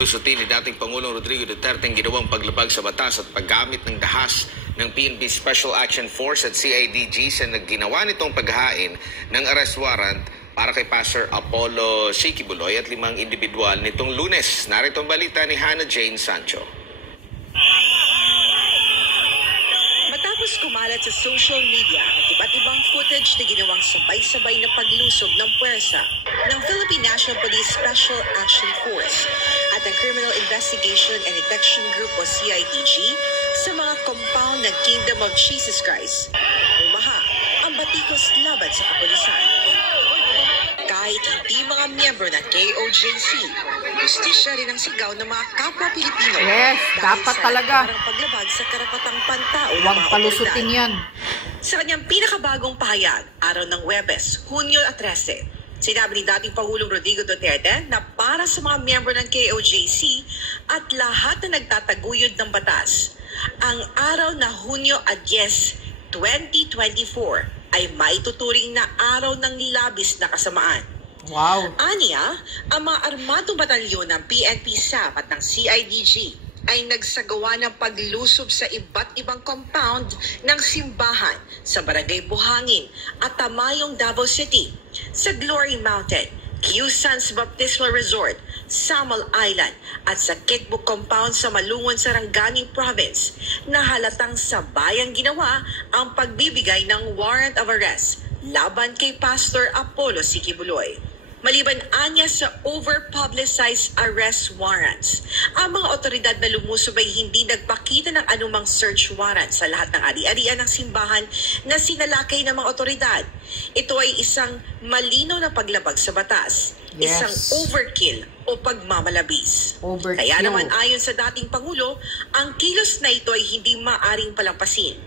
Lusutin ni dating Pangulong Rodrigo Duterte ang ginawang paglabag sa batas at paggamit ng dahas ng PNP Special Action Force at CIDG sa nagginawa nitong paghain ng arrest warrant para kay Pastor Apollo C. Quiboloy at 5 individual nitong Lunes. Narito ang balita ni Hannah Jane Sancho. Matapos kumalat sa social media ang iba't ibang footage na ginawang sabay-sabay na paglusob ng puwersa ng Philippine National Police Special Action Force at ang Criminal Investigation and Detection Group o CIDG sa mga compound ng Kingdom of Jesus Christ. Umaha ang batikos laban sa kapulisan. Kahit hindi mga miyembro ng KOJC, justisya rin ang sigaw ng mga kapwa Pilipino. Yes, dapat talaga. Parang paglabag sa karapatang pantao. Huwag palusutin yan. Sa kanyang pinakabagong pahayag, araw ng Huwebes, Hunyo 13, sinabi ni dating Pangulong Rodrigo Duterte na para sa mga miyembro ng KOJC at lahat na nagtataguyod ng batas, ang araw na Hunyo 10, 2024 ay maituturing na araw ng labis na kasamaan. Wow. Aniya, ang mga armadong batalyon ng PNP SAF at ng CIDG ay nagsagawa ng paglusob sa iba't ibang compound ng simbahan sa Barangay Buhangin at Tamayong, Davao City, sa Glory Mountain, Q-Sans Baptismal Resort, Samal Island at sa Kitbuk Compound sa Malungon, Sarangani Province na halatang sabayang ginawa ang pagbibigay ng warrant of arrest laban kay Pastor Apollo C. Quiboloy. Maliban anya sa over-publicized arrest warrants, ang mga otoridad na lumusob ay hindi nagpakita ng anumang search warrant sa lahat ng ari-arian ng simbahan na sinalakay ng mga otoridad. Ito ay isang malinaw na paglabag sa batas, isang overkill o pagmamalabis. Kaya naman ayon sa dating Pangulo, ang kilos na ito ay hindi maaring palampasin.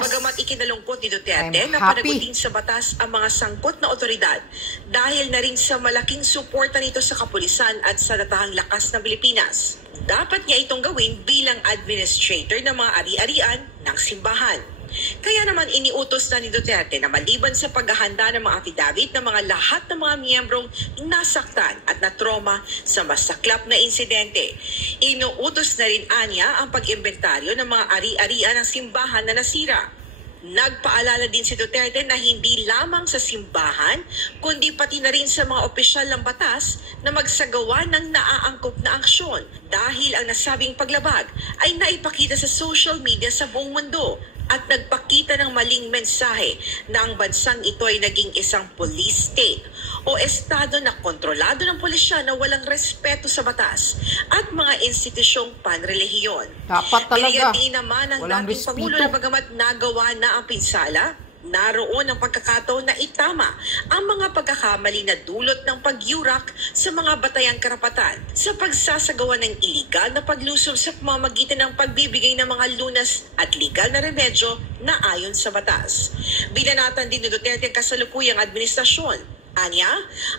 Bagamat ikinalungkot ni Duterte na panagutin sa batas ang mga sangkot na otoridad dahil na rin sa malaking suporta nito sa kapulisan at sa datahang lakas ng Pilipinas. Dapat niya itong gawin bilang administrator ng mga ari-arian ng simbahan. Kaya naman iniutos na ni Duterte na maliban sa paghahanda ng mga affidavit ng mga lahat ng mga miyembrong nasaktan at na-trauma sa masaklap na insidente, inuutos na rin anya ang pag-imbentaryo ng mga ari-arian ng simbahan na nasira. Nagpaalala din si Duterte na hindi lamang sa simbahan, kundi pati na rin sa mga opisyal ng batas na magsagawa ng naaangkop na aksyon dahil ang nasabing paglabag ay naipakita sa social media sa buong mundo at nagpakita ng maling mensahe na ang bansang ito ay naging isang police state o estado na kontrolado ng pulisya na walang respeto sa batas at mga institusyong panrelihiyon. Dapat talaga. Binigyang din naman ng Walang dating Pangulo na bagamat nagawa na ang pinsala, naroon ang pagkakataon na itama ang mga pagkakamali na dulot ng pagyurak sa mga batayang karapatan sa pagsasagawa ng iligal na paglusob sa pamamagitan ng pagbibigay ng mga lunas at legal na remedyo na ayon sa batas. Binanatan din ni Duterte ang kasalukuyang administrasyon. Anya,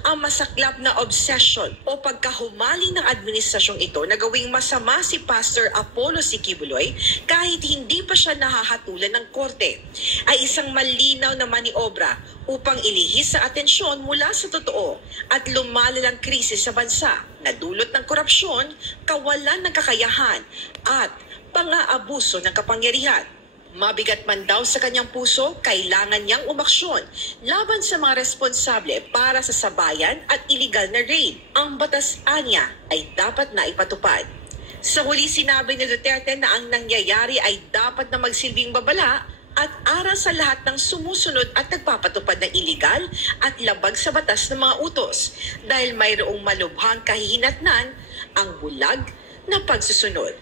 ang masaklap na obsession o pagkahumaling ng administrasyong ito na gawing masama si Pastor Apollo C. Quiboloy kahit hindi pa siya nahahatulan ng korte ay isang malinaw na maniobra upang ilihis sa atensyon mula sa totoo at lumalalang krisis sa bansa na dulot ng korupsyon, kawalan ng kakayahan at pang-aabuso ng kapangyarihan. Mabigat man daw sa kanyang puso, kailangan niyang umaksyon laban sa mga responsable para sa sabayan at iligal na raid. Ang batas anya ay dapat na ipatupad. Sa huli sinabi ni Duterte na ang nangyayari ay dapat na magsilbing babala at aral sa lahat ng sumusunod at nagpapatupad ng iligal at labag sa batas ng mga utos dahil mayroong malubhang kahihinatnan ang bulag na pagsusunod.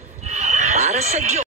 Para sa Diyos.